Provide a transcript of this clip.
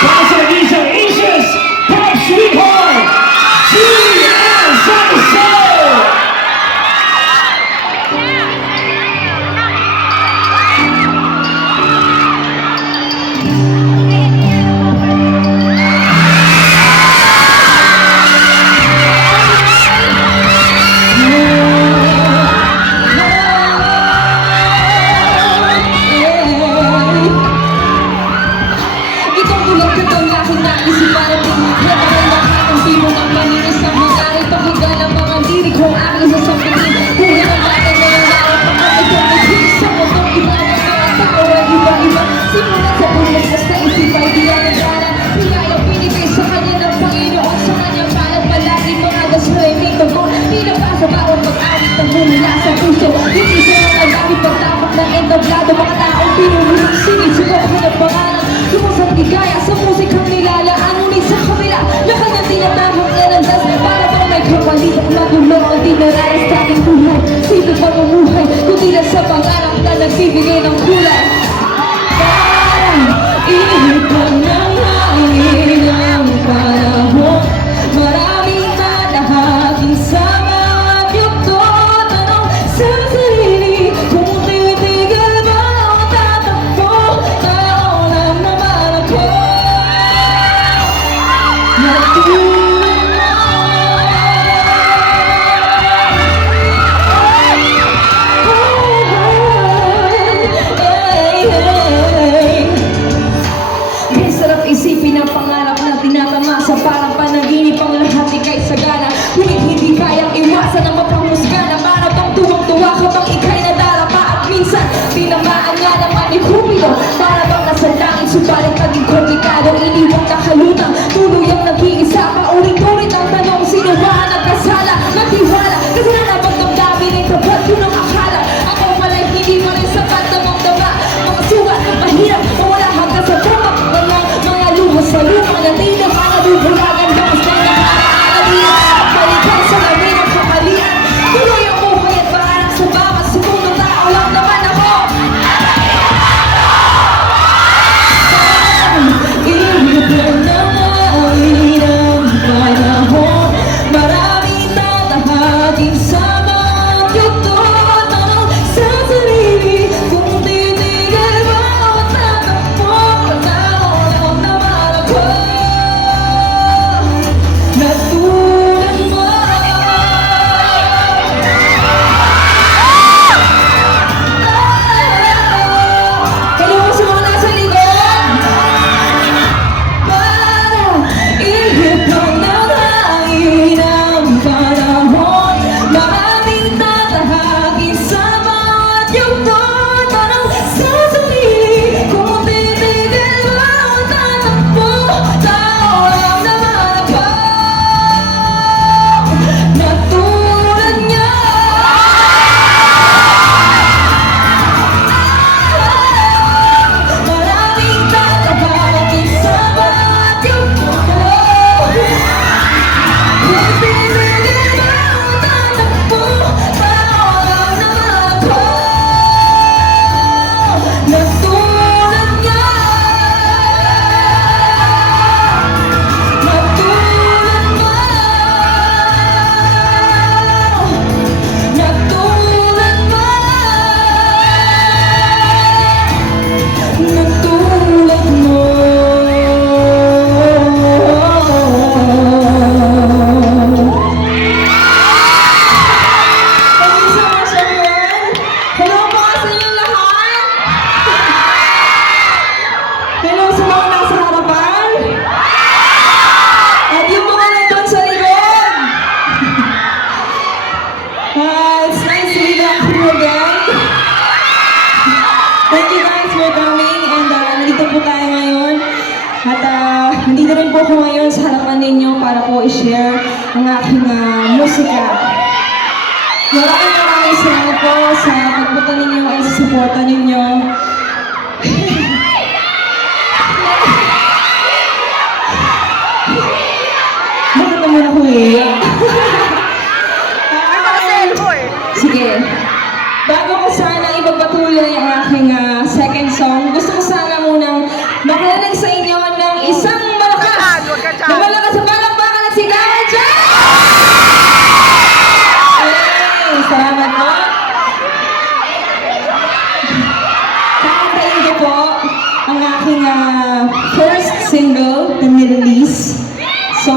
Para sa isang Asia's Pop Sweetheart, Julianne Sanderson! Itong tulad ko ang aking naisip para tingnan ang lahat ng tipo ng paninis ng mga ito hanggang ang mga lirik kong aking sasabihin. Kuya ng batang mga larap ang mga tumigil sa mundong iba ng mga tao ay iba-iba. Simulan sa pulas basta isip ay di yan naglaran. Pinayang binigay sa kanya ng Panginoon sa kanyang balat palagi mga dasal ay may tugon. Pinapasa bawat pag-awit ng mula sa puso. Hindi siya ang gamit pagtapak ng entablado mga taong pinulunong sinisugod ko ng pangalan. Lumusang ligaya sa musikang nilalaan ngunit sa kabila na kanyang tinatawag na ng dasal para bang may kapalit at matulong ang dinaranas sa aking buhay. Sino pa mamuhay kundi lang sa pangarap na nagbibigay ng kulay. Parang ihipon ng hangin ang panahon. Maraming nalahagin sa mga yugto. Tanong sa sarili kung titigil ba o tatakbo. Tao lang naman ako. Natulog na. Ang sarap isipin ang pangarap na tinatamasa. Parang panaginip ang lahat ika'y sagana. Ngunit hindi kayang iwasan ang mapangmusgana. Para bang tuwang-tuwa kapag ika'y nadarapa. At minsan, tinamaan nga naman ni Cupido. Para bang nasa langit, subalit naging komplikado. Iniwang nakalutang, tuluyang nag-iisa. Paulit-ulit ang tanong, sino ba ang nagkasala? Nagtiwala, kasi nalabag ng gabi ng tapat yun ang akala. Ako pala'y hindi mo rin sapat na magdama. Mga sugat ng mahirap, mawala hanggang sa baba. Mga luha sa lupa, natila, mga lubulagan, damas na nakakaalala. Balikan sa lamin ang kamalian. Tuloy ang buhay at parang sa bawat segundo tao lang naman ako. Ihipon ng hangin ang panahon. Maraming tatahagin sa mga yugto. Tanong sa sarili kung titigil ba o tatakbo. Tao lang naman ako. Natulad mo. Hello sa mga nasa likod. Para ihipon ng hangin ang panahon. Maraming tatahagin sa bawat yugto. Tanong sa sarili kung titigil ba o tatakbo. Tao lang naman ako. Natulad niya. Maraming tatahagin sa bawat yugto. Kung titigil ba o tatakbo. Tao lang naman ako. Natulad niya. Natulad mo. Natulad mo. Natulad mo. Thank you so much, everyone. Hello po sa inyo lahat. Hello sa mga nasa harapan. At yung mga nandun sa likod. It's nice to be back here again. Thank you guys for coming and nandito po tayo ngayon. At nandito rin po ako ngayon sa harapan ninyo para po i-share ang aking musika. Maraming salamat po sa pagpunta ninyo at sa suporta ninyo. Bakit naman ako iiyak? Sige. Bago ko sana ipagpatuloy ang aking second song, gusto ko sana munang makalalag sa inyo ng Isang malakas na malakas sa palakpakan at sigawan dyan! Okay, salamat po. Kakantayin ko po ang aking first single na nirelease. So,